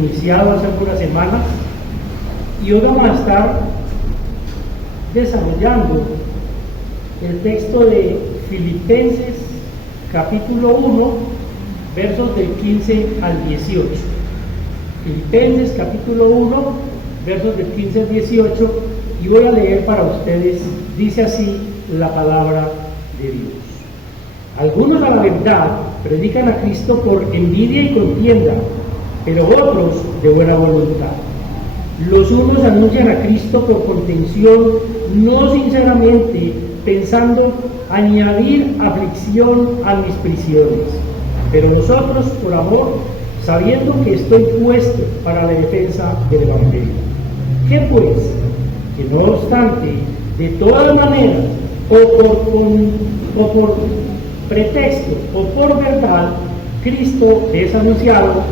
iniciado hace algunas semanas y hoy vamos a estar desarrollando el texto de Filipenses capítulo 1 versos del 15 al 18. Filipenses capítulo 1 versos del 15 al 18, y voy a leer para ustedes. Dice así la palabra de Dios: algunos a la verdad predican a Cristo por envidia y contienda, pero otros de buena voluntad. Los unos anuncian a Cristo por contención, no sinceramente, pensando añadir aflicción a mis prisiones, pero nosotros por amor, sabiendo que estoy puesto para la defensa del Evangelio. ¿Qué pues? Que no obstante, de todas maneras, o por pretexto o por verdad, Cristo es anunciado,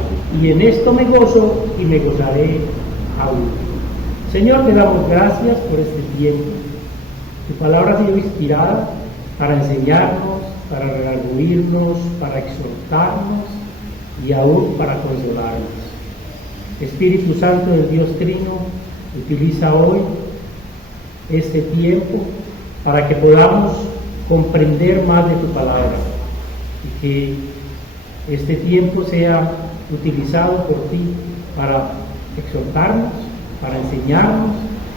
y en esto me gozo y me gozaré aún. Señor, te damos gracias por este tiempo. Tu palabra ha sido inspirada para enseñarnos, para redarguirnos, para exhortarnos y aún para consolarnos. Espíritu Santo del Dios Trino, utiliza hoy este tiempo para que podamos comprender más de tu palabra, y que este tiempo sea utilizado por ti para exhortarnos, para enseñarnos,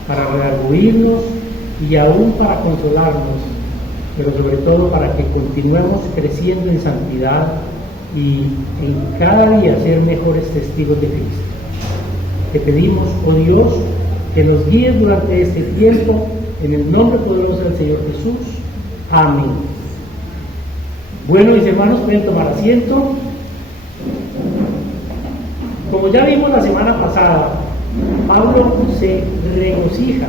para redarguirnos y aún para consolarnos, pero sobre todo para que continuemos creciendo en santidad y en cada día ser mejores testigos de Cristo. Te pedimos, oh Dios, que nos guíes durante este tiempo, en el nombre poderoso del Señor Jesús. Amén. Bueno, mis hermanos, pueden tomar asiento. Como ya vimos la semana pasada, Pablo se regocija,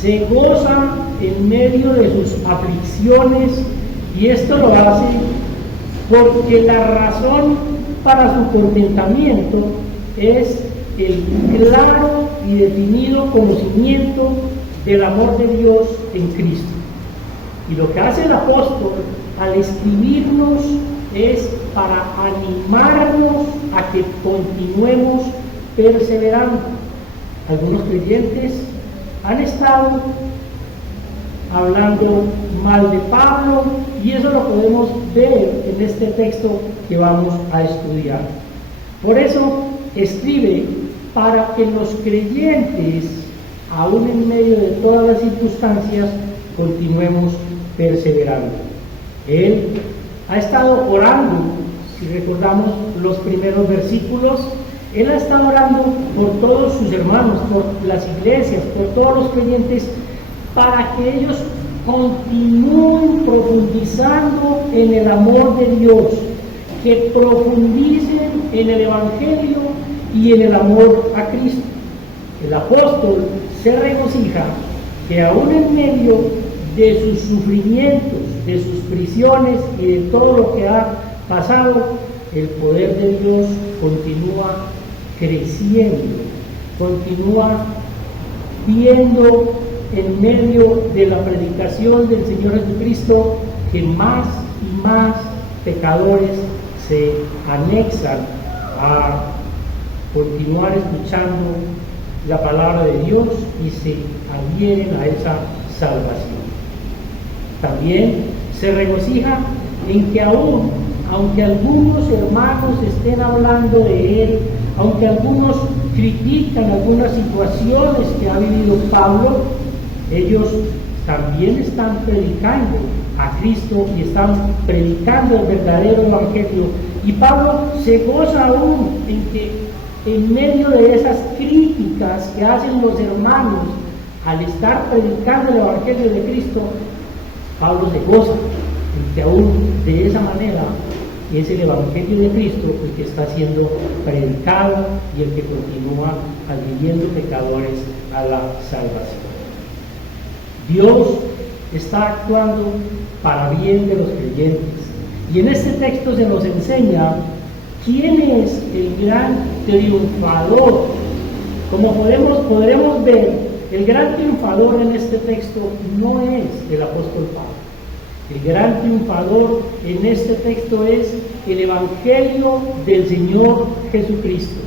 se goza en medio de sus aflicciones, y esto lo hace porque la razón para su contentamiento es el claro y definido conocimiento del amor de Dios en Cristo. Y lo que hace el apóstol al escribirnos es para animarnos a que continuemos perseverando. Algunos creyentes han estado hablando mal de Pablo, y eso lo podemos ver en este texto que vamos a estudiar. Por eso escribe para que los creyentes, aún en medio de todas las circunstancias, continuemos perseverando. Él ha estado orando, si recordamos los primeros versículos, él ha estado orando por todos sus hermanos, por las iglesias, por todos los creyentes, para que ellos continúen profundizando en el amor de Dios, que profundicen en el Evangelio y en el amor a Cristo. El apóstol se regocija que aún en medio de sus sufrimientos, de sus prisiones y de todo lo que ha pasado, el poder de Dios continúa creciendo, continúa viendo en medio de la predicación del Señor Jesucristo que más y más pecadores se anexan a continuar escuchando la palabra de Dios y se adhieren a esa salvación. También se regocija en que aunque algunos hermanos estén hablando de él, aunque algunos critican algunas situaciones que ha vivido Pablo, ellos también están predicando a Cristo y están predicando el verdadero Evangelio. Y Pablo se goza aún en que en medio de esas críticas que hacen los hermanos al estar predicando el Evangelio de Cristo, Pablo se goza en que aún de esa manera es el Evangelio de Cristo el que está siendo predicado y el que continúa adhiriendo pecadores a la salvación. Dios está actuando para bien de los creyentes, y en este texto se nos enseña quién es el gran triunfador. Como podremos ver, el gran triunfador en este texto no es el apóstol Pablo. El gran triunfador en este texto es el Evangelio del Señor Jesucristo.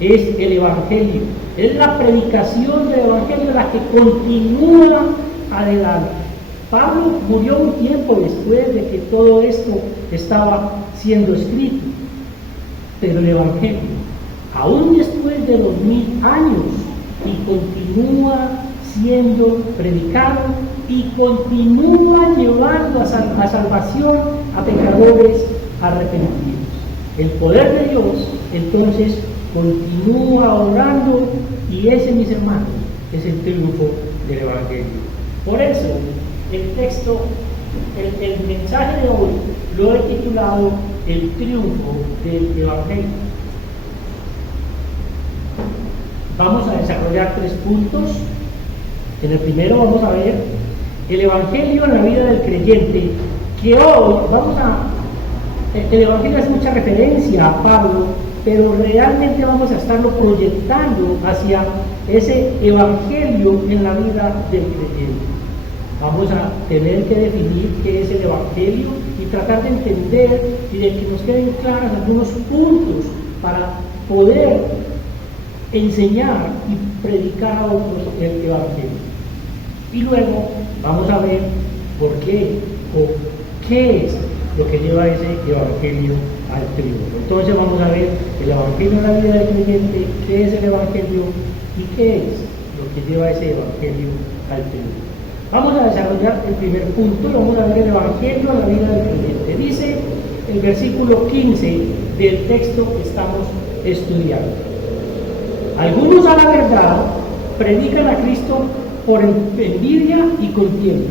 es el Evangelio. Es la predicación del Evangelio la que continúa adelante. Pablo murió un tiempo después de que todo esto estaba siendo escrito, pero el Evangelio, aún después de 2000 años, y continúa siendo predicado y continúa llevando a salvación a pecadores arrepentidos. El poder de Dios entonces continúa orando, y ese, mis hermanos, es el triunfo del Evangelio. Por eso el texto, el mensaje de hoy lo he titulado El triunfo del Evangelio. Vamos a desarrollar 3 puntos. En el primero vamos a ver el Evangelio en la vida del creyente, que hoy el Evangelio hace mucha referencia a Pablo, pero realmente vamos a estarlo proyectando hacia ese Evangelio en la vida del creyente. Vamos a tener que definir qué es el Evangelio y tratar de entender y de que nos queden claros algunos puntos para poder enseñar y predicar a otros el Evangelio. Y luego vamos a ver por qué o qué es lo que lleva ese Evangelio al triunfo. Entonces vamos a ver el Evangelio en la vida del creyente, qué es el Evangelio y qué es lo que lleva ese Evangelio al triunfo. Vamos a desarrollar el primer punto y vamos a ver el Evangelio en la vida del creyente. Dice el versículo 15 del texto que estamos estudiando: algunos a la verdad predican a Cristo por envidia y contienda,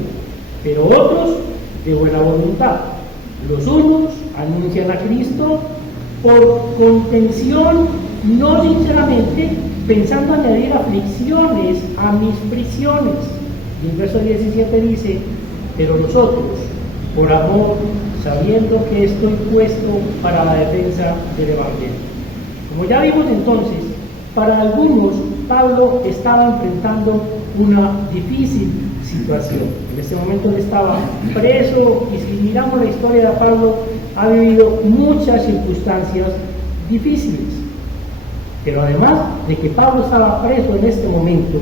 pero otros de buena voluntad. Los unos anuncian a Cristo por contención, no sinceramente, pensando añadir aflicciones a mis prisiones. Y el verso 17 dice: pero nosotros, por amor, sabiendo que estoy puesto para la defensa del Evangelio. Como ya vimos entonces, para algunos Pablo estaba enfrentando una difícil situación. En este momento él estaba preso, y si miramos la historia de Pablo, ha vivido muchas circunstancias difíciles. Pero además de que Pablo estaba preso en este momento,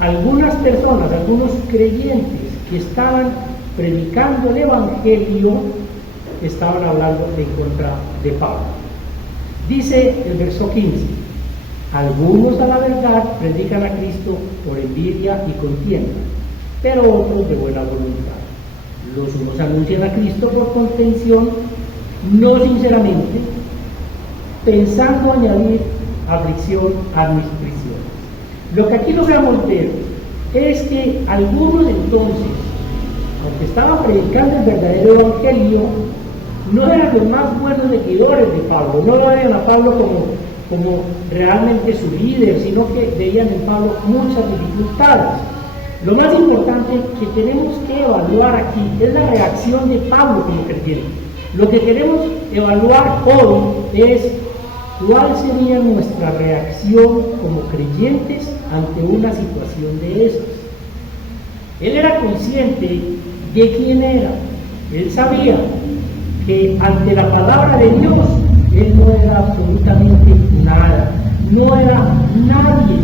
algunas personas, algunos creyentes que estaban predicando el Evangelio, estaban hablando en contra de Pablo. Dice el verso 15: algunos a la verdad predican a Cristo por envidia y contienda, pero otros de buena voluntad. Los unos anuncian a Cristo por contención, no sinceramente, pensando añadir aflicción a mis prisiones. Lo que aquí logramos ver es que algunos entonces, aunque estaban predicando el verdadero Evangelio, no eran los más buenos seguidores de Pablo, no lo veían a Pablo como realmente su líder, sino que veían en Pablo muchas dificultades. Lo más importante que tenemos que evaluar aquí es la reacción de Pablo como creyente. Lo que queremos evaluar hoy es cuál sería nuestra reacción como creyentes ante una situación de esas. Él era consciente de quién era. Él sabía que ante la palabra de Dios, él no era absolutamente nada, no era nadie.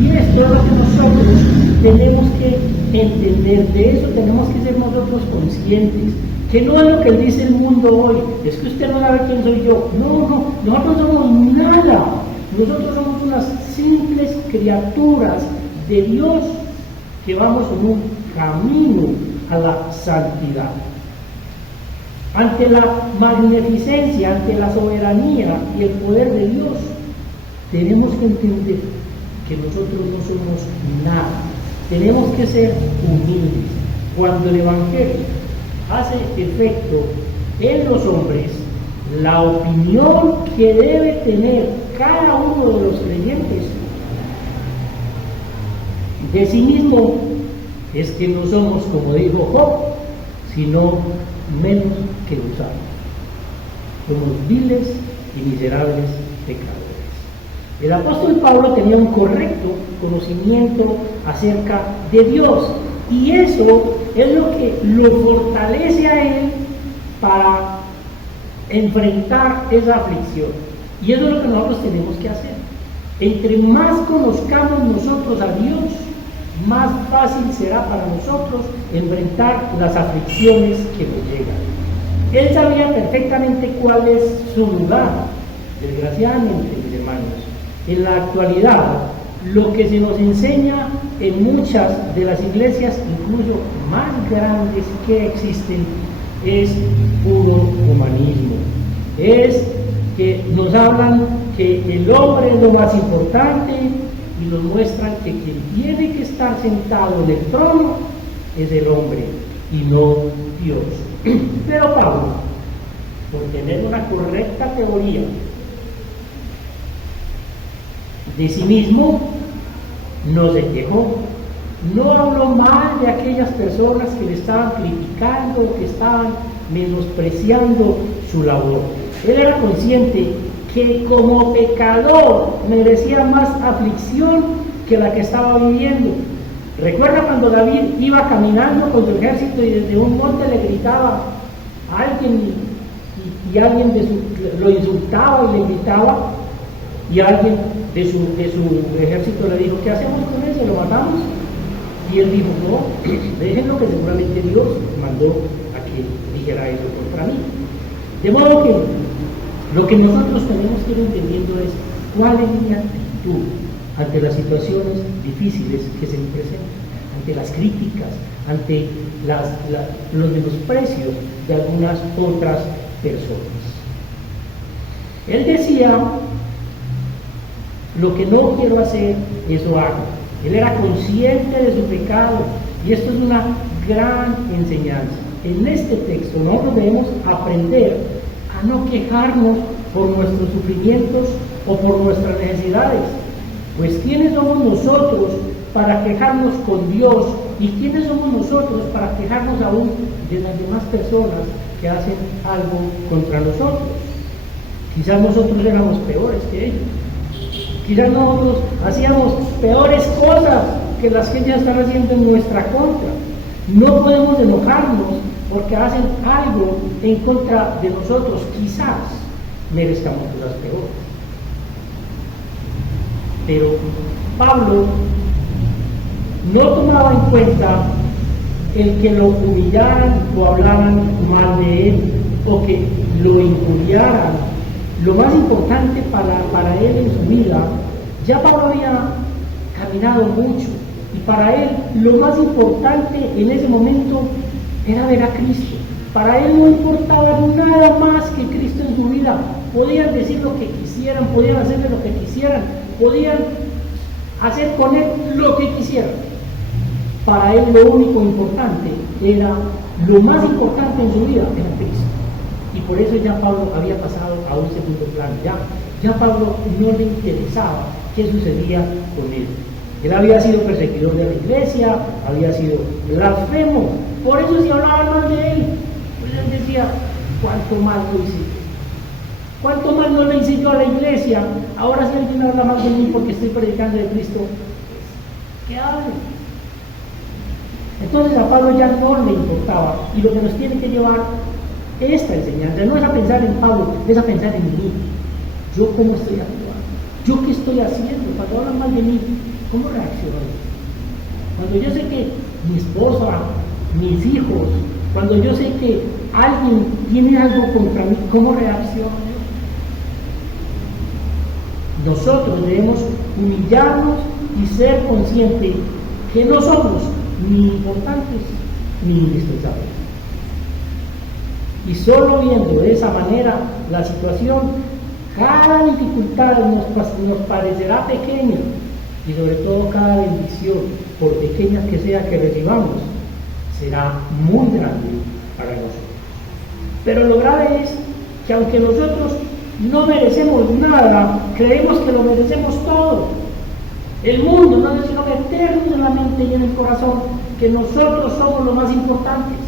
Y esto es lo que nosotros tenemos que entender. De eso tenemos que ser nosotros conscientes. Que no es lo que dice el mundo hoy: es que usted no sabe quién soy yo. No, nosotros somos nada. Nosotros somos unas simples criaturas de Dios que vamos en un camino a la santidad. Ante la magnificencia, ante la soberanía y el poder de Dios, tenemos que entender que nosotros no somos nada. Tenemos que ser humildes. Cuando el Evangelio hace efecto en los hombres, la opinión que debe tener cada uno de los creyentes de sí mismo es que no somos, como dijo Job, sino menos que los ángeles. Somos viles y miserables pecadores. El apóstol Pablo tenía un correcto conocimiento acerca de Dios, y eso es lo que lo fortalece a él para enfrentar esa aflicción. Y eso es lo que nosotros tenemos que hacer. Entre más conozcamos nosotros a Dios, más fácil será para nosotros enfrentar las aflicciones que nos llegan. Él sabía perfectamente cuál es su lugar. Desgraciadamente, mis hermanos, en la actualidad, lo que se nos enseña en muchas de las iglesias, incluso más grandes que existen, es puro humanismo. Es que nos hablan que el hombre es lo más importante y nos muestran que quien tiene que estar sentado en el trono es el hombre y no Dios. Pero Pablo, por tener una correcta teoría de sí mismo, no se quejó, no habló mal de aquellas personas que le estaban criticando, que estaban menospreciando su labor. Él era consciente que como pecador merecía más aflicción que la que estaba viviendo. Recuerda cuando David iba caminando con su ejército y desde un monte le gritaba a alguien y alguien lo insultaba y le gritaba, y alguien de su ejército le dijo: ¿qué hacemos con eso? ¿Lo matamos? Y él dijo: no, déjenlo, que seguramente Dios mandó a que dijera eso contra mí. De modo que lo que nosotros tenemos que ir entendiendo es cuál es mi actitud ante las situaciones difíciles que se me presentan, ante las críticas, ante los menosprecios de algunas otras personas. Él decía: lo que no quiero hacer, eso hago. Él era consciente de su pecado, y esto es una gran enseñanza. En este texto nosotros debemos aprender a no quejarnos por nuestros sufrimientos o por nuestras necesidades. Pues ¿quiénes somos nosotros para quejarnos con Dios? ¿Y quiénes somos nosotros para quejarnos aún de las demás personas que hacen algo contra nosotros? Quizás nosotros éramos peores que ellos. Quizás nosotros hacíamos peores cosas que las que ellos están haciendo en nuestra contra. No podemos enojarnos porque hacen algo en contra de nosotros. Quizás merezcamos cosas peores. Pero Pablo no tomaba en cuenta el que lo humillaran o hablaran mal de él, o que lo injuriaran. Lo más importante para él en su vida, ya Pablo había caminado mucho, y para él lo más importante en ese momento era ver a Cristo. Para él no importaba nada más que Cristo en su vida. Podían decir lo que quisieran, podían hacerle lo que quisieran, podían hacer con él lo que quisieran. Para él lo único importante era, lo más importante en su vida era Cristo. Y por eso ya Pablo había pasado a un segundo plano. Ya Pablo no le interesaba qué sucedía con él. Él había sido perseguidor de la iglesia, había sido blasfemo. Por eso se hablaba mal de él. Pues él decía: ¿cuánto mal lo hice? ¿Cuánto mal no le hice yo a la iglesia? Ahora si alguien habla mal de mí porque estoy predicando de Cristo, ¿qué hable? Entonces a Pablo ya no le importaba. Y lo que nos tiene que llevar esta enseñanza no es a pensar en Pablo, es a pensar en mí. ¿Yo cómo estoy actuando? ¿Yo qué estoy haciendo? Cuando hablan mal de mí, ¿cómo reacciono? Cuando yo sé que mi esposa, mis hijos, cuando yo sé que alguien tiene algo contra mí, ¿cómo reacciono? Nosotros debemos humillarnos y ser conscientes que no somos ni importantes ni indispensables. Y solo viendo de esa manera la situación, cada dificultad nos parecerá pequeña, y sobre todo cada bendición, por pequeña que sea que recibamos, será muy grande para nosotros. Pero lo grave es que aunque nosotros no merecemos nada, creemos que lo merecemos todo. El mundo no es sino meternos en la mente y en el corazón que nosotros somos los más importantes.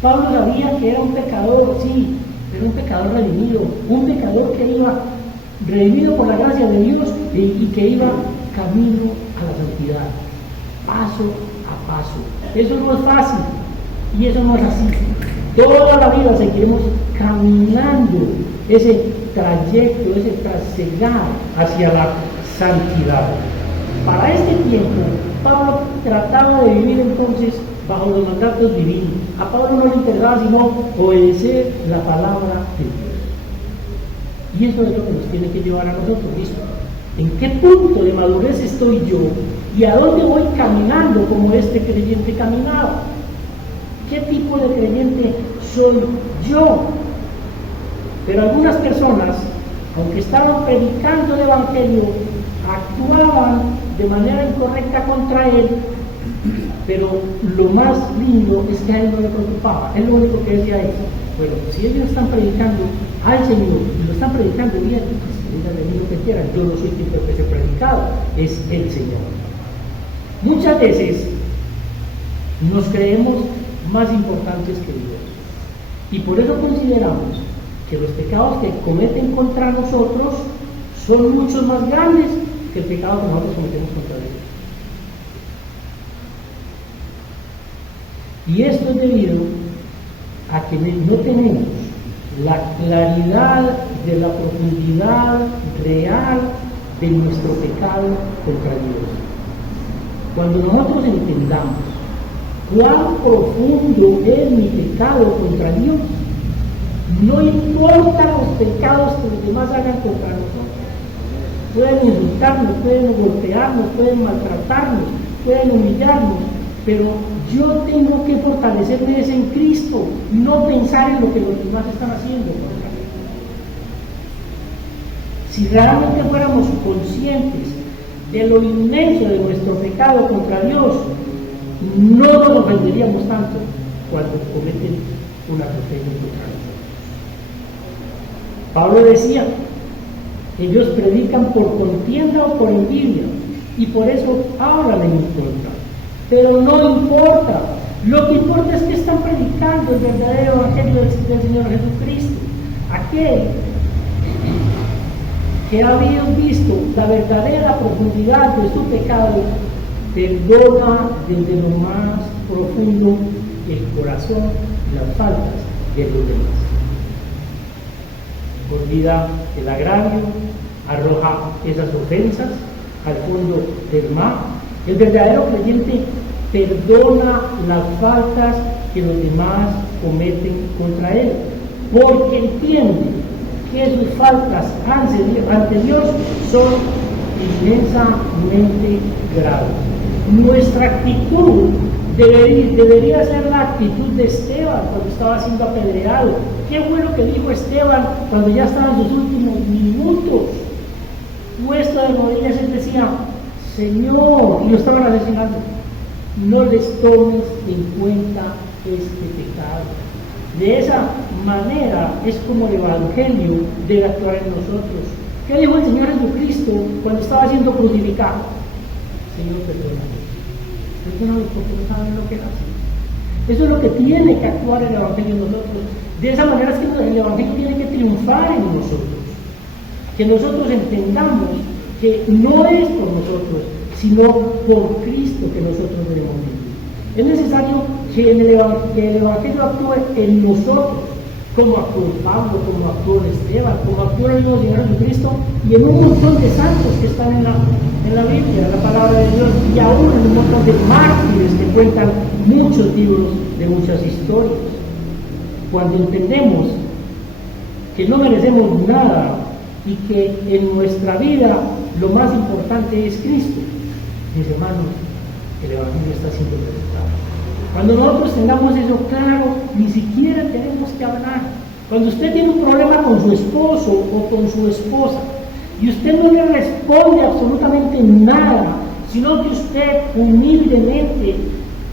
Pablo sabía que era un pecador, sí, pero un pecador redimido, un pecador que iba redimido por la gracia de Dios y que iba camino a la santidad, paso a paso. Eso no es fácil y eso no es así. Toda la vida seguiremos caminando ese trayecto, ese trasegar hacia la santidad. Para este tiempo, Pablo trataba de vivir entonces bajo los mandatos divinos. A Pablo no le interesaba sino obedecer la palabra de Dios. Y eso es lo que nos tiene que llevar a nosotros, ¿listo? ¿En qué punto de madurez estoy yo? ¿Y a dónde voy caminando como este creyente caminaba? ¿Qué tipo de creyente soy yo? Pero algunas personas, aunque estaban predicando el Evangelio, actuaban de manera incorrecta contra él, pero lo más lindo es que a él no le preocupaba. Él lo único que decía es, bueno, si ellos están predicando al Señor y lo están predicando bien, pues díganle lo que quieran, yo no soy quien tengo que ser predicado, es el Señor. Muchas veces nos creemos más importantes que Dios y por eso consideramos que los pecados que cometen contra nosotros son muchos más grandes que el pecado que nosotros cometemos contra Dios. Y esto es debido a que no tenemos la claridad de la profundidad real de nuestro pecado contra Dios. Cuando nosotros entendamos cuán profundo es mi pecado contra Dios, no importa los pecados que los demás hagan contra nosotros. Pueden insultarnos, pueden golpearnos, pueden maltratarnos, pueden humillarnos, pero yo tengo que fortalecerme en Cristo, no pensar en lo que los demás están haciendo contra mí. Si realmente fuéramos conscientes de lo inmenso de nuestro pecado contra Dios, no nos ofenderíamos tanto cuando cometen una atropello contra nosotros. Pablo decía, ellos predican por contienda o por envidia, y por eso hablan en mi contra. Pero no importa, lo que importa es que están predicando el verdadero evangelio del Señor Jesucristo. Aquel que ha visto la verdadera profundidad de su pecado, perdona desde lo más profundo el corazón y las faltas de los demás. Olvida el agravio, arroja esas ofensas al fondo del mar. El verdadero creyente perdona las faltas que los demás cometen contra él, porque entiende que sus faltas ante Dios son inmensamente graves. Nuestra actitud debería ser la actitud de Esteban cuando estaba siendo apedreado. ¿Qué fue lo que dijo Esteban cuando ya estaba en sus últimos minutos? Puesto de rodillas, él decía, Señor, y lo estaban asesinando, no les tomes en cuenta este pecado. De esa manera es como el Evangelio debe actuar en nosotros. ¿Qué dijo el Señor Jesucristo cuando estaba siendo crucificado? Señor, perdóname porque no saben lo que hacen. Eso es lo que tiene que actuar el Evangelio en nosotros. De esa manera es que el Evangelio tiene que triunfar en nosotros. Que nosotros entendamos que no es por nosotros, sino por Cristo que nosotros debemos vivir. Es necesario que el Evangelio actúe en nosotros, como actuó Pablo, como actuó Esteban, como actuó el mismo Señor Jesucristo, y en un montón de santos que están en la Biblia, en la palabra de Dios, y aún en un montón de mártires que cuentan muchos libros de muchas historias. Cuando entendemos que no merecemos nada y que en nuestra vida lo más importante es Cristo, mis hermanos, el Evangelio está siendo predicado. Cuando nosotros tengamos eso claro, ni siquiera tenemos que hablar. Cuando usted tiene un problema con su esposo o con su esposa y usted no le responde absolutamente nada, sino que usted humildemente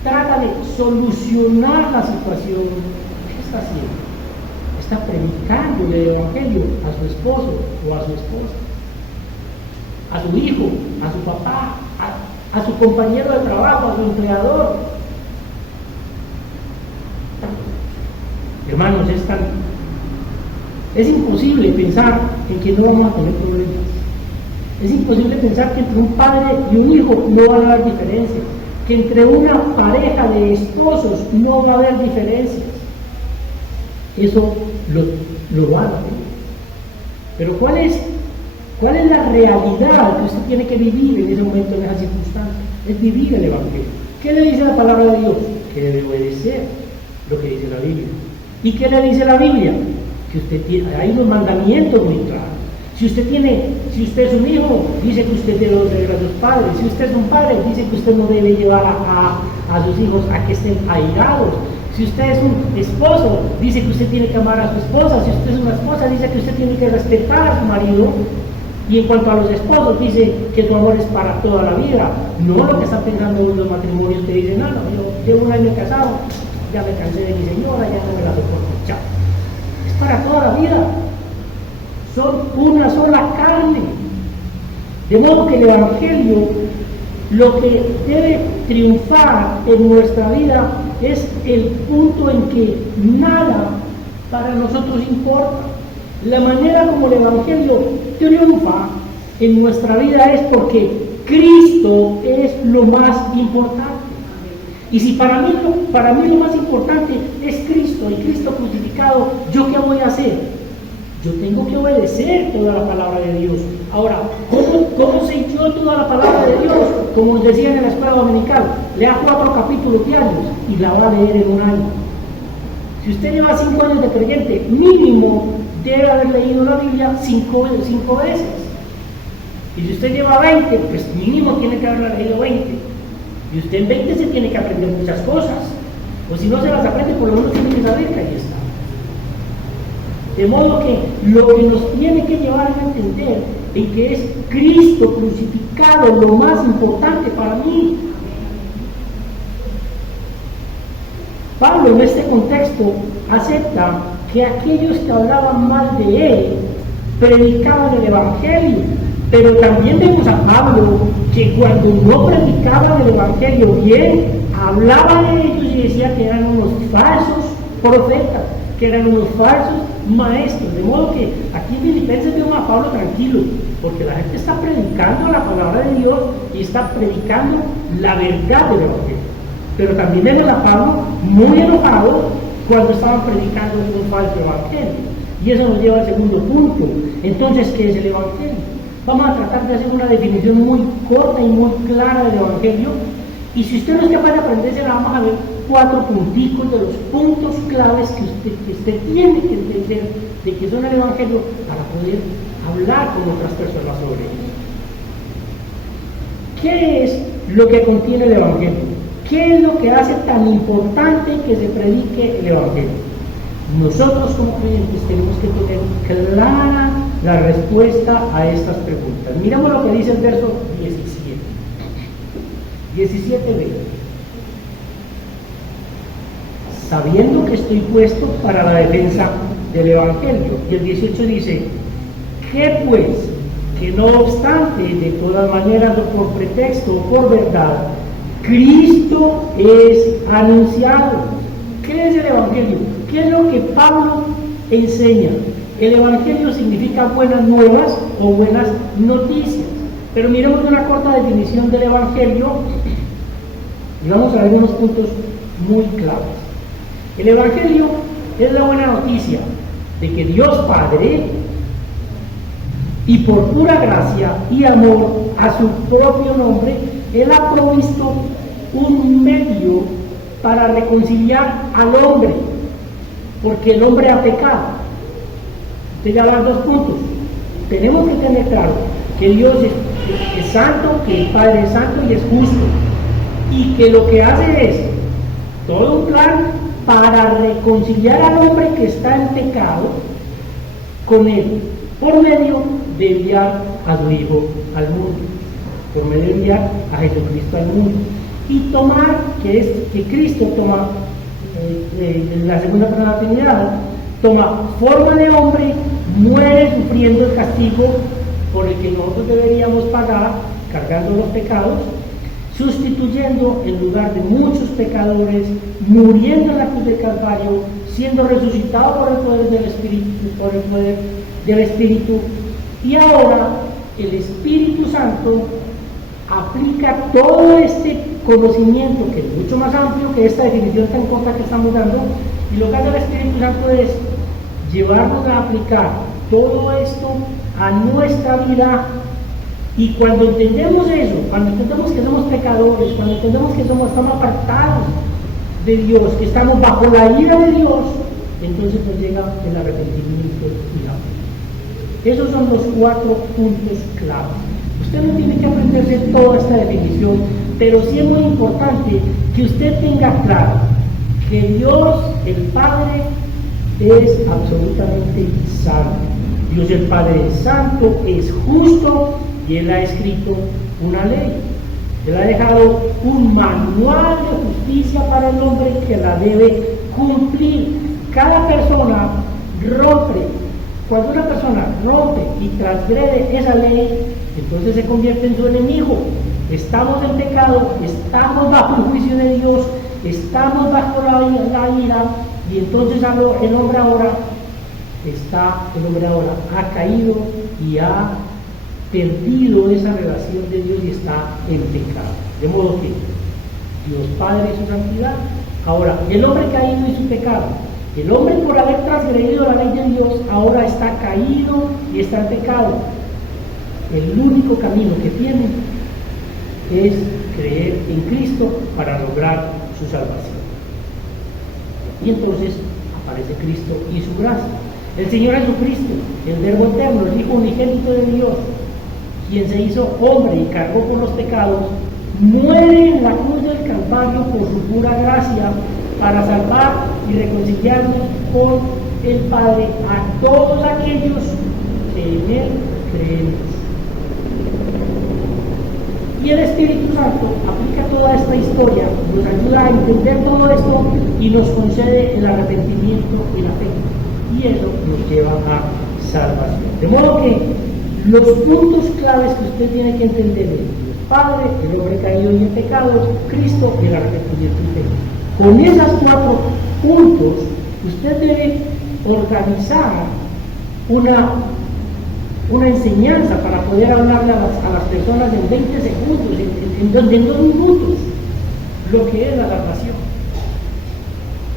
trata de solucionar la situación, ¿qué está haciendo? Está predicando el Evangelio a su esposo o a su esposa, a su hijo, a su papá, a su compañero de trabajo, a su empleador. Hermanos, es imposible pensar en que no vamos a tener problemas. Es imposible pensar que entre un padre y un hijo no van a haber diferencias, que entre una pareja de esposos no va a haber diferencias. Eso lo van a tener. Pero ¿cuál es la realidad que usted tiene que vivir en ese momento, en esa circunstancia? Es vivir el Evangelio. ¿Qué le dice la palabra de Dios? Que debe obedecer lo que dice la Biblia. ¿Y qué le dice la Biblia? Que usted tiene, hay unos mandamientos muy claros. Si usted es un hijo, dice que usted debe obedecer a sus padres. Si usted es un padre, dice que usted no debe llevar a sus hijos a que estén airados. Si usted es un esposo, dice que usted tiene que amar a su esposa. Si usted es una esposa, dice que usted tiene que respetar a su marido. Y en cuanto a los esposos, dice que su amor es para toda la vida. No lo que están pensando los matrimonios que dicen, no, yo llevo un año casado, ya me cansé de mi señora, ya no me la soporto, chao. Es para toda la vida. Son una sola carne. De modo que el Evangelio, lo que debe triunfar en nuestra vida es el punto en que nada para nosotros importa. La manera como el Evangelio triunfa en nuestra vida es porque Cristo es lo más importante. Y si para mí lo más importante es Cristo y Cristo crucificado, ¿yo qué voy a hacer? Yo tengo que obedecer toda la palabra de Dios. Ahora, ¿cómo sé yo toda la palabra de Dios? Como les decía en la escuela dominical, lea 4 capítulos diarios y la va a leer en un año. Si usted lleva 5 años de creyente, mínimo debe haber leído la Biblia 5 veces. Y si usted lleva 20, pues mínimo tiene que haberla leído 20. Y usted en 20 se tiene que aprender muchas cosas. O si no se las aprende, por lo menos tiene que saber que ahí está. De modo que lo que nos tiene que llevar a entender en que es Cristo crucificado lo más importante para mí. Pablo en este contexto acepta que aquellos que hablaban mal de él predicaban el Evangelio, pero también vemos a Pablo que cuando no predicaban el Evangelio bien, hablaba de ellos y decía que eran unos falsos profetas, que eran unos falsos maestros. De modo que aquí en Filipenses vemos a Pablo tranquilo, porque la gente está predicando la palabra de Dios y está predicando la verdad del Evangelio. Pero también vemos a Pablo muy enojado cuando estaban predicando un falso Evangelio. Y eso nos lleva al segundo punto. Entonces, ¿qué es el Evangelio? Vamos a tratar de hacer una definición muy corta y muy clara del Evangelio. Y si usted no es capaz de aprenderse, vamos a ver 4 punticos de los puntos claves que usted tiene que entender de que son el Evangelio para poder hablar con otras personas sobre ellos. ¿Qué es lo que contiene el Evangelio? ¿Qué es lo que hace tan importante que se predique el Evangelio? Nosotros como creyentes tenemos que tener clara la respuesta a estas preguntas. Miremos lo que dice el verso 17b. Sabiendo que estoy puesto para la defensa del Evangelio. Y el 18 dice, ¿qué pues? Que no obstante, de todas maneras o por pretexto o por verdad, Cristo es anunciado. ¿Qué es el Evangelio? ¿Qué es lo que Pablo enseña? El Evangelio significa buenas nuevas o buenas noticias. Pero miremos una corta definición del Evangelio y vamos a ver unos puntos muy claves. El Evangelio es la buena noticia de que Dios Padre, y por pura gracia y amor a su propio nombre, Él ha provisto un medio para reconciliar al hombre, porque el hombre ha pecado. Usted ya da 2 puntos. Tenemos que tener claro que Dios es santo, que el Padre es santo y es justo, y que lo que hace es todo un plan para reconciliar al hombre que está en pecado con Él, por medio de enviar a su Hijo al mundo, por medio de enviar a Jesucristo al mundo, y tomar, que Cristo toma, en la segunda persona de la Trinidad, toma forma de hombre, muere sufriendo el castigo por el que nosotros deberíamos pagar, cargando los pecados, sustituyendo en lugar de muchos pecadores, muriendo en la cruz del Calvario, siendo resucitado por el poder del Espíritu, y ahora el Espíritu Santo aplica todo este conocimiento, que es mucho más amplio que esta definición tan corta que estamos dando, y lo que hace el Espíritu Santo es llevarnos a aplicar todo esto a nuestra vida. Y cuando entendemos eso, cuando entendemos que somos pecadores, cuando entendemos que estamos apartados de Dios, que estamos bajo la ira de Dios, entonces nos llega el arrepentimiento y la fe. Esos son los 4 puntos clave. Usted no tiene que aprenderse toda esta definición, pero sí es muy importante que usted tenga claro que Dios, el Padre, es absolutamente santo. Dios el Padre es santo, es justo, y Él ha escrito una ley. Él ha dejado un manual de justicia para el hombre que la debe cumplir. Cada persona rompe. Cuando una persona rompe y transgrede esa ley, entonces se convierte en su enemigo. Estamos en pecado, estamos bajo el juicio de Dios, estamos bajo la ira, y entonces el hombre ahora ha caído y ha perdido esa relación de Dios y está en pecado. De modo que Dios Padre y su santidad. Ahora, el hombre caído y su pecado. El hombre, por haber transgredido la ley de Dios, ahora está caído y está en pecado. El único camino que tiene es creer en Cristo para lograr su salvación. Y entonces aparece Cristo y su gracia. El Señor Jesucristo, el Verbo eterno, el Hijo unigénito de Dios, quien se hizo hombre y cargó con los pecados, muere en la cruz del Calvario por su pura gracia para salvar y reconciliarnos con el Padre a todos aquellos que en Él creemos. Y el Espíritu Santo aplica toda esta historia, nos ayuda a entender todo esto y nos concede el arrepentimiento y la fe. Y eso nos lleva a salvación. De modo que los puntos claves que usted tiene que entender es Dios Padre, el hombre caído y en pecado, Cristo y el arrepentimiento y fe. Con esos 4 puntos, usted debe organizar una enseñanza para poder hablarle a las personas en 20 segundos, en 2 minutos, lo que es la salvación.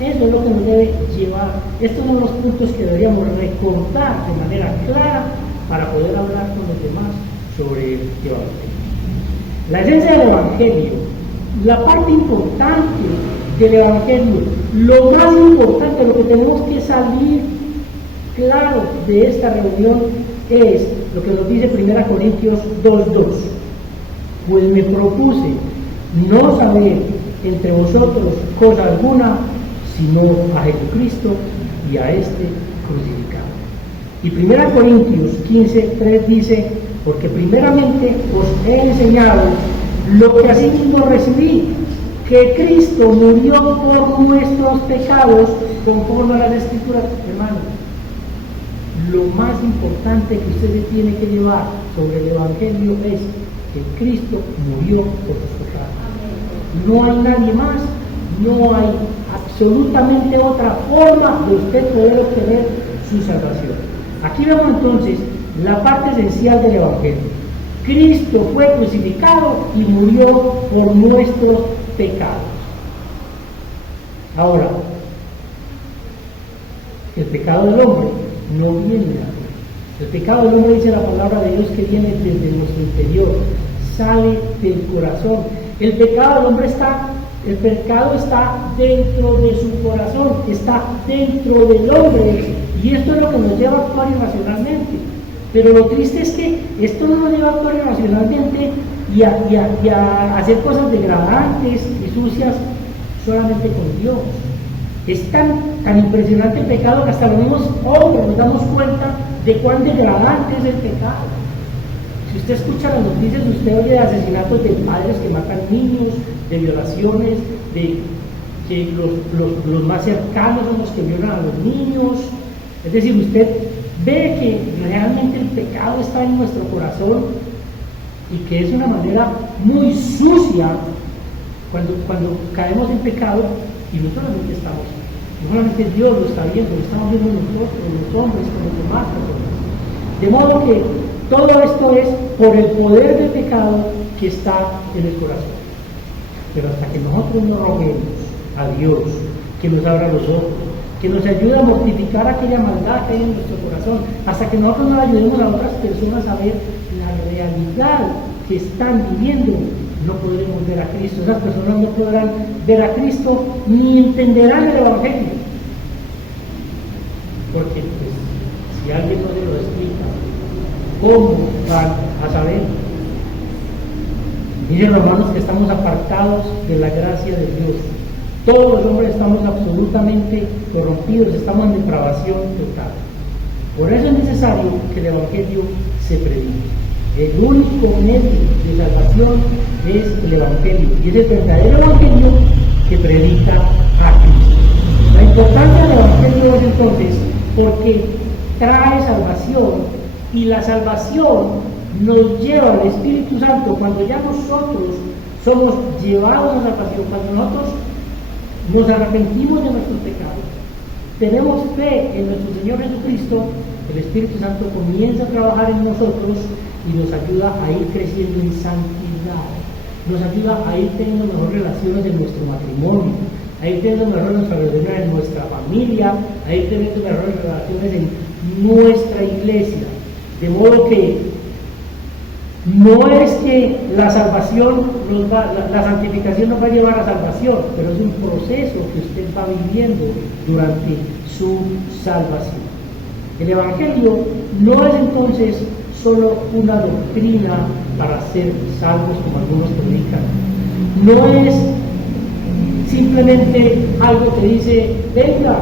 Eso es lo que nos debe llevar. Estos son los puntos que deberíamos recordar de manera clara para poder hablar con los demás sobre el Evangelio. La esencia del Evangelio, la parte importante del Evangelio, lo más importante, lo que tenemos que salir claro de esta reunión es lo que nos dice 1 Corintios 2:2. Pues me propuse no saber entre vosotros cosa alguna, sino a Jesucristo y a este crucificado. Y 1 Corintios 15:3 dice: porque primeramente os he enseñado lo que asimismo recibí, que Cristo murió por nuestros pecados conforme a las Escrituras. Hermano, lo más importante que usted se tiene que llevar sobre el Evangelio es que Cristo murió por sus pecados. No hay nadie más, no hay absolutamente otra forma de usted poder obtener su salvación. Aquí vemos entonces la parte esencial del Evangelio. Cristo fue crucificado y murió por nuestros pecados. Ahora, el pecado del hombre no viene de arriba. El pecado del hombre, dice la palabra de Dios, que viene desde nuestro interior, sale del corazón. El pecado del hombre el pecado está dentro de su corazón, está dentro del hombre, y esto es lo que nos lleva a actuar irracionalmente. Pero lo triste es que esto no nos lleva a actuar irracionalmente y a hacer cosas degradantes y sucias solamente con Dios. Es tan impresionante el pecado que hasta los mismos hombres nos damos cuenta de cuán degradante es el pecado. Si usted escucha las noticias, usted oye de asesinatos de padres que matan niños, de violaciones, de que los más cercanos son los que violan a los niños. Es decir, usted ve que realmente el pecado está en nuestro corazón y que es una manera muy sucia cuando caemos en pecado, y no solamente Dios lo está viendo, lo estamos viendo nosotros, los hombres, con los demás personas. De modo que todo esto es por el poder del pecado que está en el corazón. Pero hasta que nosotros no roguemos a Dios que nos abra los ojos, que nos ayude a mortificar aquella maldad que hay en nuestro corazón, hasta que nosotros nos ayudemos a otras personas a ver la realidad que están viviendo. No podremos ver a Cristo, esas personas no podrán ver a Cristo ni entenderán el Evangelio, porque pues, si alguien no se lo explica, ¿cómo van a saber? Dicen los hermanos que estamos apartados de la gracia de Dios. Todos los hombres estamos absolutamente corrompidos, estamos en depravación total. Por eso es necesario que el Evangelio se predique. El único medio de salvación es el Evangelio, y es el verdadero Evangelio que predica a Cristo. La importancia del Evangelio es entonces porque trae salvación, y la salvación nos lleva al Espíritu Santo cuando ya nosotros somos llevados a salvación, cuando nosotros nos arrepentimos de nuestros pecados, tenemos fe en nuestro Señor Jesucristo, el Espíritu Santo comienza a trabajar en nosotros y nos ayuda a ir creciendo en santidad, nos ayuda a ir teniendo mejores relaciones en nuestro matrimonio, a ir teniendo mejores relaciones en nuestra familia, a ir teniendo mejores relaciones en nuestra iglesia. De modo que no es que la salvación la santificación nos va a llevar a salvación, pero es un proceso que usted va viviendo durante su salvación. El Evangelio no es entonces solo una doctrina para ser salvos como algunos predican. No es simplemente algo que dice, venga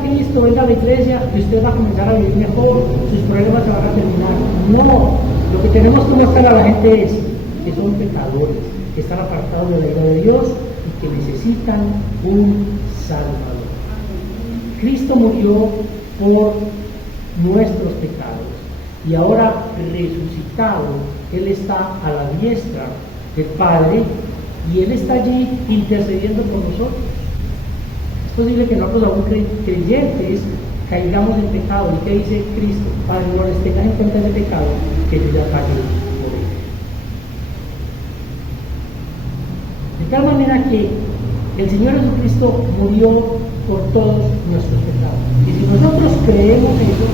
Cristo, venga a la iglesia y usted va a comenzar a vivir mejor, sus problemas se van a terminar. No, lo que tenemos que mostrar a la gente es que son pecadores, que están apartados de la ira de Dios y que necesitan un Salvador. Cristo murió por nuestros pecados y ahora resucitado, Él está a la diestra del Padre y Él está allí intercediendo por nosotros. Es posible que nosotros aún creyentes caigamos en pecado. ¿Y qué dice Cristo? Padre, no les tengan en cuenta ese pecado que yo ya pagué por él. De tal manera que el Señor Jesucristo murió por todos nuestros pecados. Y si nosotros creemos eso,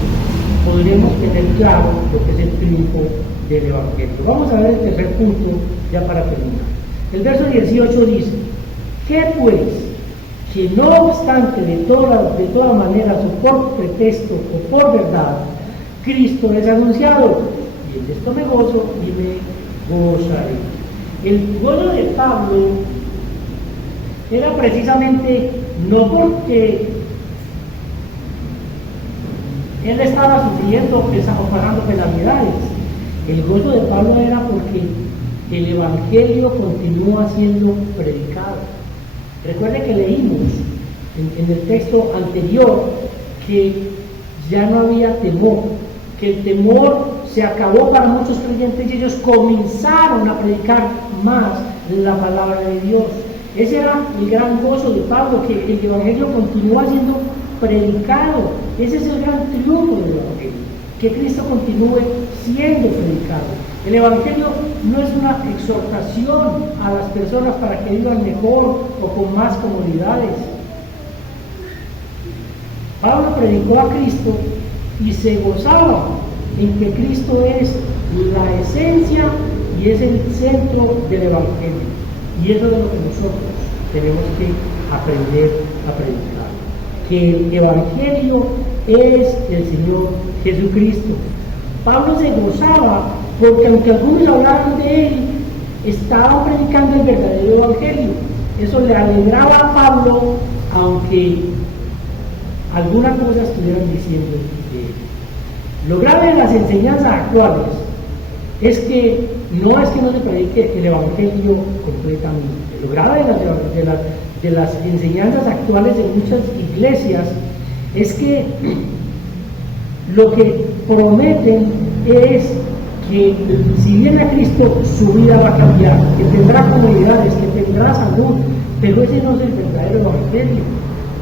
podremos tener claro lo que es el triunfo del Evangelio. Vamos a ver el tercer punto ya para terminar. El verso 18 dice, ¿qué pues? Que no obstante de todas maneras o por pretexto o por verdad, Cristo es anunciado, y en esto me gozo y me gozaré. El gozo de Pablo era precisamente no porque él estaba sufriendo o pasando penalidades. El gozo de Pablo era porque el Evangelio continúa siendo predicado. Recuerde que leímos en el texto anterior que ya no había temor, que el temor se acabó para muchos creyentes y ellos comenzaron a predicar más la palabra de Dios. Ese era el gran gozo de Pablo, que el Evangelio continúa siendo predicado. Ese es el gran triunfo del Evangelio, que Cristo continúe siendo predicado. El Evangelio no es una exhortación a las personas para que vivan mejor o con más comodidades. Pablo predicó a Cristo y se gozaba en que Cristo es la esencia y es el centro del Evangelio. Y eso es de lo que nosotros tenemos que aprender a predicar. Que el Evangelio es el Señor Jesucristo. Pablo se gozaba porque aunque algunos hablaron de él, estaban predicando el verdadero Evangelio. Eso le alegraba a Pablo, aunque alguna cosa estuvieran diciendo de él. Lo grave de las enseñanzas actuales es que no se predique el Evangelio completamente. Lo grave de las enseñanzas actuales de muchas iglesias es que lo que prometen es que si viene a Cristo su vida va a cambiar, que tendrá comodidades, que tendrá salud, pero ese no es el verdadero Evangelio.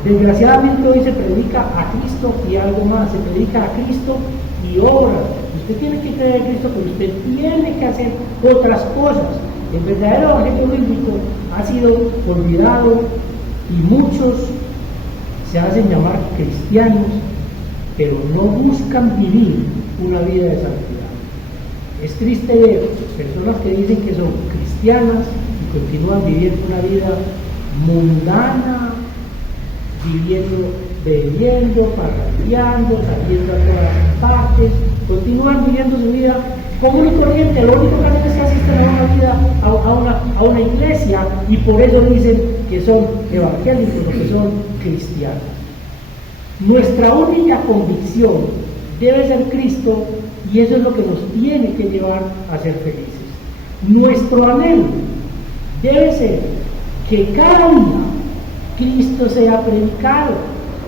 Desgraciadamente hoy se predica a Cristo y algo más, se predica a Cristo y obras. Usted tiene que creer a Cristo, pero usted tiene que hacer otras cosas. El verdadero Evangelio bíblico ha sido olvidado y muchos se hacen llamar cristianos, pero no buscan vivir una vida de santidad. Es triste ver personas que dicen que son cristianas y continúan viviendo una vida mundana, bebiendo, parrandeando, saliendo a todas partes, continúan viviendo su vida común y corriente. Lo único que hacen es que asisten a una vida, a una iglesia, y por eso dicen que son evangélicos o que son cristianos. Nuestra única convicción debe ser Cristo, y eso es lo que nos tiene que llevar a ser felices. Nuestro anhelo debe ser que cada día Cristo sea predicado.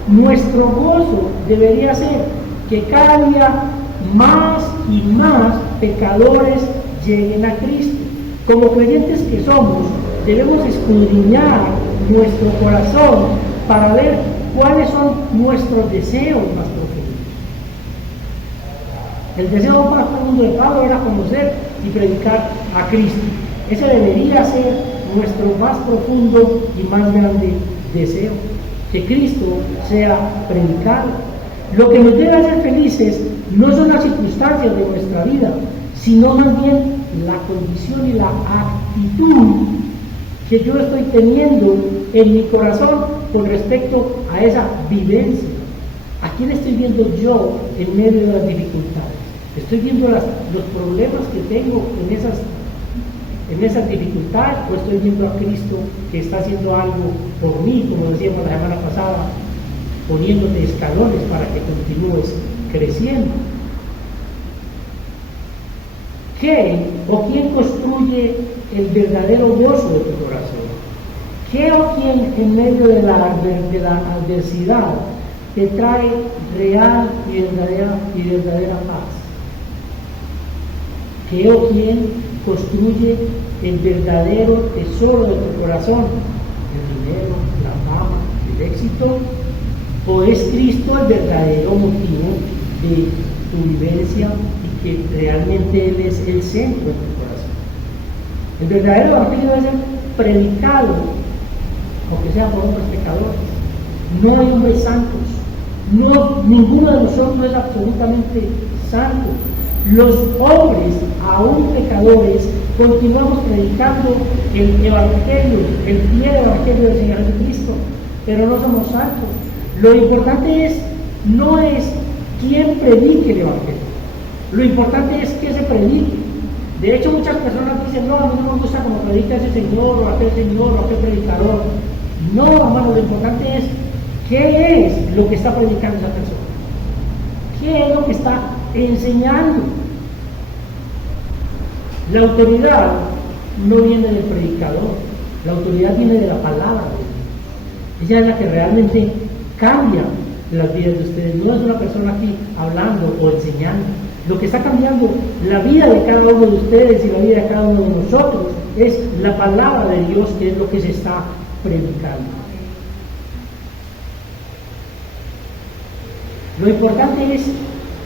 Nuestro gozo debería ser que cada día más y más pecadores lleguen a Cristo. Como creyentes que somos, debemos escudriñar nuestro corazón para ver cuáles son nuestros deseos más profundos. El deseo más profundo de Pablo era conocer y predicar a Cristo. Ese debería ser nuestro más profundo y más grande deseo, que Cristo sea predicado. Lo que nos debe hacer felices no son las circunstancias de nuestra vida, sino más bien la condición y la actitud que yo estoy teniendo en mi corazón con respecto a esa vivencia. ¿A quién estoy viendo yo en medio de las dificultades? ¿Estoy viendo los problemas que tengo en esas dificultades, o estoy viendo a Cristo que está haciendo algo por mí, como decíamos la semana pasada, poniéndote escalones para que continúes creciendo? ¿Qué o quién construye el verdadero gozo de tu corazón? ¿Qué o quién en medio de la adversidad te trae real y verdadera paz? ¿Qué o quién construye el verdadero tesoro de tu corazón? ¿El dinero, la fama, el éxito? ¿O es Cristo el verdadero motivo de tu vivencia y que realmente Él es el centro de tu corazón? El verdadero evangelio debe ser predicado, aunque sea por hombres pecadores. No hay hombres santos. Ninguno de nosotros es absolutamente santo. Los hombres, aún pecadores, continuamos predicando el evangelio, el fiel evangelio del Señor Jesucristo, pero no somos santos. Lo importante no es quién predique el evangelio, lo importante es que se predique. De hecho, muchas personas dicen: no, a mí no me gusta cómo predica ese señor o aquel predicador. No, hermano, lo importante es qué es lo que está predicando esa persona, qué es lo que está enseñando. La autoridad no viene del predicador, la autoridad viene de la palabra de Dios. Ella es la que realmente cambia las vidas de ustedes. No es una persona aquí hablando o enseñando. Lo que está cambiando la vida de cada uno de ustedes y la vida de cada uno de nosotros es la palabra de Dios, que es lo que se está predicando. Lo importante es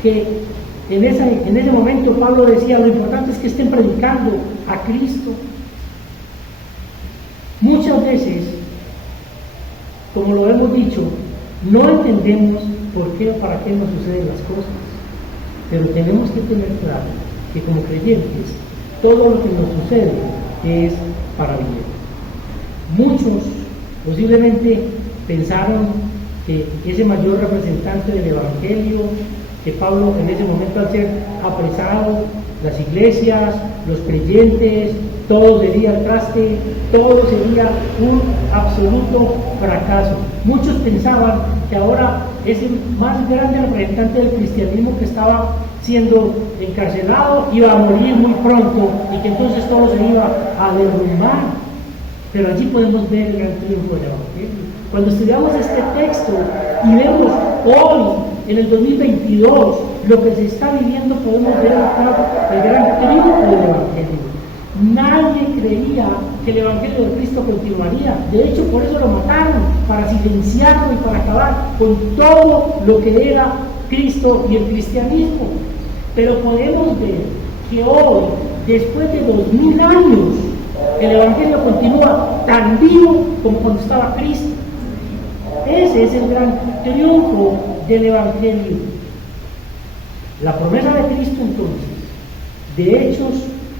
que en ese momento Pablo decía: lo importante es que estén predicando a Cristo. Muchas veces, como lo hemos dicho, no entendemos por qué o para qué nos suceden las cosas, pero tenemos que tener claro que como creyentes todo lo que nos sucede es para bien. Muchos posiblemente pensaron que ese mayor representante del Evangelio, que Pablo en ese momento, al ser apresado, las iglesias, los creyentes, todo sería el traste, todo sería un absoluto fracaso. Muchos pensaban que ahora ese más grande representante del cristianismo que estaba siendo encarcelado iba a morir muy pronto y que entonces todo se iba a derrumbar. Pero allí podemos ver el gran triunfo del Evangelio. Cuando estudiamos este texto y vemos hoy, en el 2022, lo que se está viviendo, podemos ver el gran triunfo del Evangelio. Nadie creía que el Evangelio de Cristo continuaría. De hecho, por eso lo mataron, para silenciarlo y para acabar con todo lo que era Cristo y el cristianismo. Pero podemos ver que hoy, después de 2000 años, el Evangelio continúa tan vivo como cuando estaba Cristo. Ese es el gran triunfo del Evangelio. La promesa de Cristo entonces, de Hechos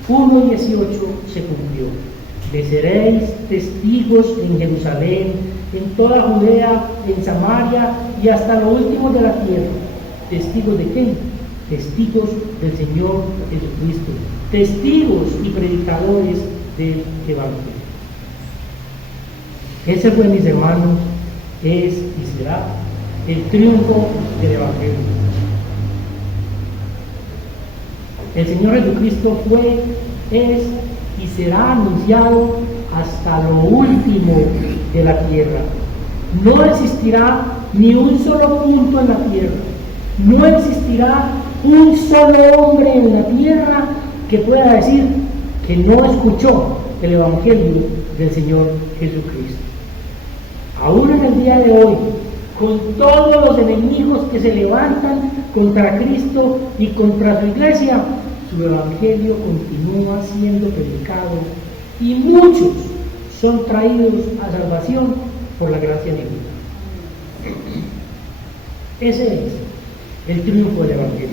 1:18, se cumplió. Le seréis testigos en Jerusalén, en toda Judea, en Samaria y hasta lo último de la tierra. ¿Testigos de qué? Testigos del Señor Jesucristo. Testigos y predicadores del Evangelio. Ese, pues, mis hermanos, es y será el triunfo del Evangelio. El Señor Jesucristo fue, es y será anunciado hasta lo último de la tierra. No existirá ni un solo punto en la tierra. No existirá un solo hombre en la tierra que pueda decir que no escuchó el Evangelio del Señor Jesucristo. Aún en el día de hoy, con todos los enemigos que se levantan contra Cristo y contra su iglesia, su Evangelio continúa siendo predicado y muchos son traídos a salvación por la gracia divina. Ese es el triunfo del Evangelio,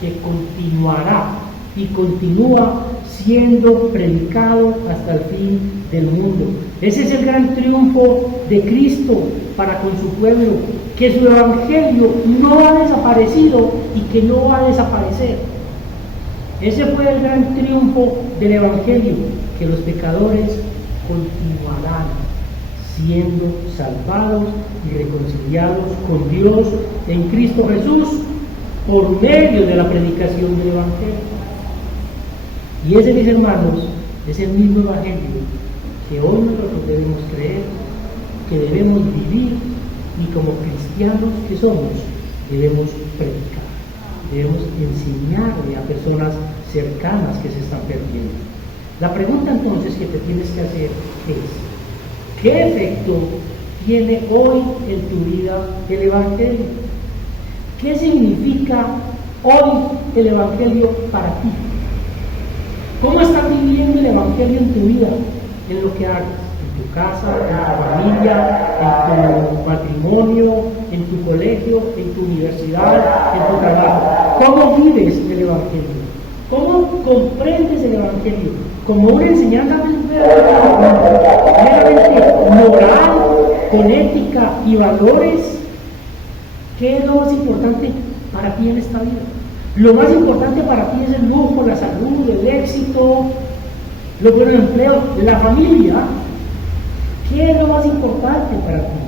que continuará y continúa siendo predicado hasta el fin del mundo. Ese es el gran triunfo de Cristo para con su pueblo, que su Evangelio no ha desaparecido y que no va a desaparecer. Ese fue el gran triunfo del Evangelio, que los pecadores continuarán siendo salvados y reconciliados con Dios en Cristo Jesús por medio de la predicación del Evangelio. Y ese, mis hermanos, es el mismo Evangelio que hoy nosotros debemos creer, que debemos vivir y como cristianos que somos, debemos predicar. Debemos enseñarle a personas cercanas que se están perdiendo. La pregunta entonces que te tienes que hacer es: ¿qué efecto tiene hoy en tu vida el Evangelio? ¿Qué significa hoy el Evangelio para ti? ¿Cómo estás viviendo el Evangelio en tu vida, en lo que hagas? En tu casa, en tu familia, en tu matrimonio, en tu colegio, en tu universidad, en tu trabajo. ¿Cómo vives el Evangelio? ¿Cómo comprendes el Evangelio? ¿Como una enseñanza meramente moral, con ética y valores? ¿Qué es lo más importante para ti en esta vida? Lo más importante para ti es el lujo, la salud, el éxito, los buenos empleos, la familia. ¿Qué es lo más importante para ti?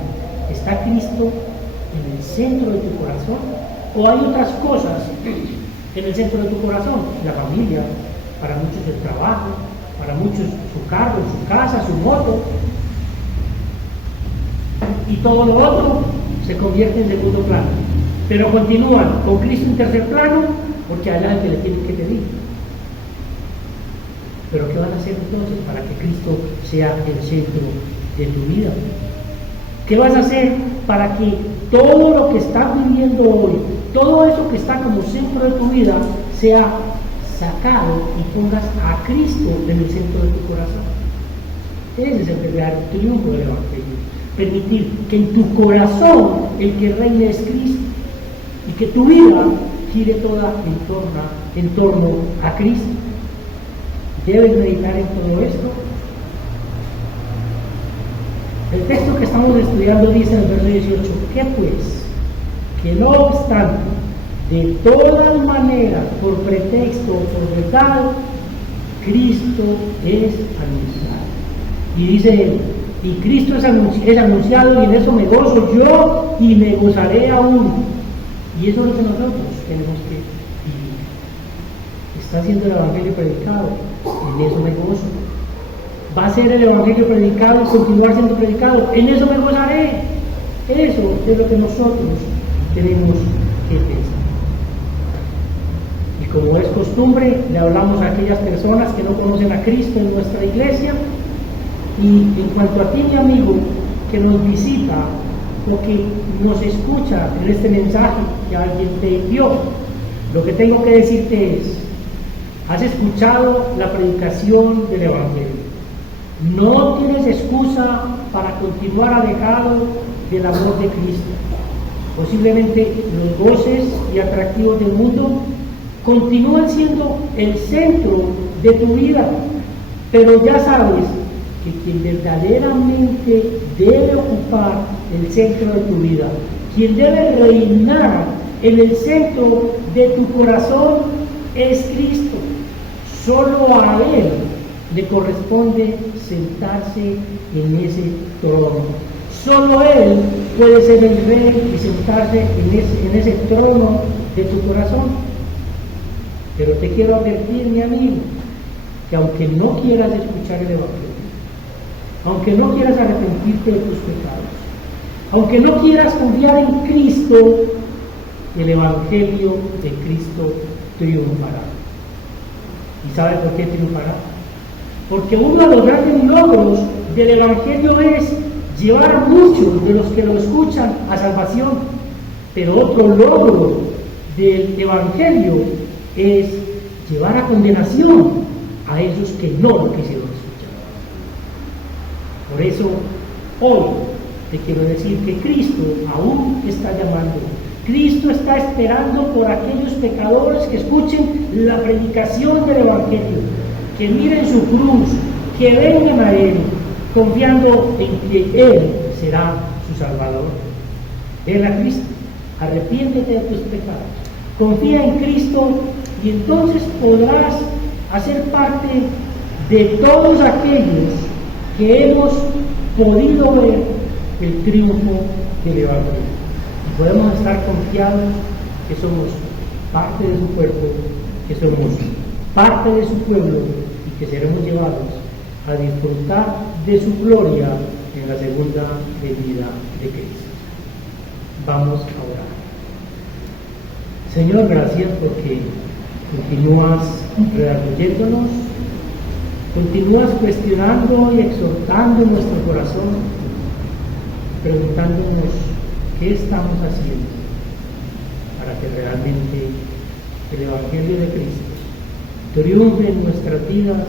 ¿Está Cristo en el centro de tu corazón? ¿O hay otras cosas en el centro de tu corazón? La familia, para muchos el trabajo, para muchos su carro, su casa, su moto. Y todo lo otro se convierte en segundo plano. Pero continúan con Cristo en tercer plano, porque allá es el que le tienen que pedir. Pero ¿qué vas a hacer entonces para que Cristo sea el centro de tu vida? ¿Qué vas a hacer para que todo lo que estás viviendo hoy, todo eso que está como centro de tu vida, sea sacado y pongas a Cristo en el centro de tu corazón? Ese es el verdadero triunfo del Evangelio. Permitir que en tu corazón el que reine es Cristo y que tu vida gire toda en torno a Cristo. Debes meditar en todo esto. El texto que estamos estudiando dice en el verso 18: ¿qué pues? Que no obstante, de todas maneras, por pretexto o por verdad, Cristo es anunciado. Y dice él: y Cristo es anunciado, y en eso me gozo yo y me gozaré aún. Y eso es lo que nosotros tenemos que vivir. Está siendo el Evangelio predicado, en eso me gozo. Va a ser el Evangelio predicado y continuar siendo predicado, en eso me gozaré. Eso es lo que nosotros tenemos que pensar. Y como es costumbre, le hablamos a aquellas personas que no conocen a Cristo en nuestra iglesia. Y en cuanto a ti, mi amigo, que nos visita o que nos escucha en este mensaje que alguien te envió, lo que tengo que decirte es: has escuchado la predicación del Evangelio. No tienes excusa para continuar alejado del amor de Cristo. Posiblemente los goces y atractivos del mundo continúan siendo el centro de tu vida, pero ya sabes que quien verdaderamente debe ocupar el centro de tu vida, quien debe reinar en el centro de tu corazón es Cristo. Solo a Él le corresponde sentarse en ese trono. Solo Él puede ser el rey y sentarse en ese trono de tu corazón. Pero te quiero advertir, mi amigo, que aunque no quieras escuchar el Evangelio, aunque no quieras arrepentirte de tus pecados, aunque no quieras confiar en Cristo, el Evangelio de Cristo triunfará. ¿Y sabe por qué triunfará? Porque uno de los grandes logros del Evangelio es llevar a muchos de los que lo escuchan a salvación. Pero otro logro del Evangelio es llevar a condenación a esos que no lo quisieron escuchar. Por eso, hoy te quiero decir que Cristo aún está llamando. Cristo está esperando por aquellos pecadores que escuchen la predicación del Evangelio, que miren su cruz, que vengan a Él, confiando en que Él será su Salvador. Ven a Cristo, arrepiéntete de tus pecados, confía en Cristo y entonces podrás hacer parte de todos aquellos que hemos podido ver el triunfo del Evangelio. Y podemos estar confiados que somos parte de su cuerpo, que somos parte de su pueblo y que seremos llevados a disfrutar de su gloria en la segunda venida de Cristo. Vamos a orar. Señor, gracias porque continúas redarguyéndonos, continúas cuestionando y exhortando nuestro corazón, preguntándonos qué estamos haciendo para que realmente el Evangelio de Cristo triunfe en nuestras vidas,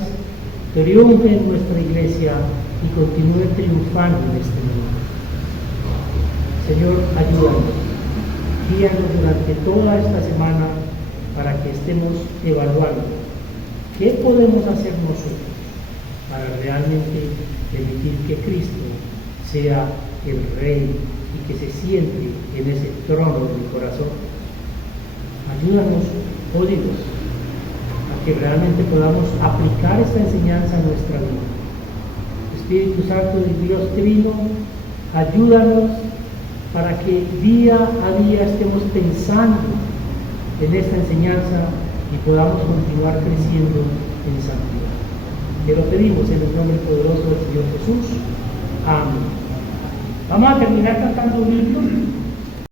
triunfe en nuestra iglesia y continúe triunfando en este mundo. Señor, ayúdanos, guíanos durante toda esta semana para que estemos evaluando qué podemos hacer nosotros para realmente permitir que Cristo sea el Rey y que se siente en ese trono de mi corazón. Ayúdanos, oh Dios, a que realmente podamos aplicar esta enseñanza a nuestra vida. Espíritu Santo de Dios Trino, ayúdanos para que día a día estemos pensando en esta enseñanza y podamos continuar creciendo en santidad. Te lo pedimos en el nombre poderoso del Señor Jesús. Amén. Vamos a terminar cantando un himno.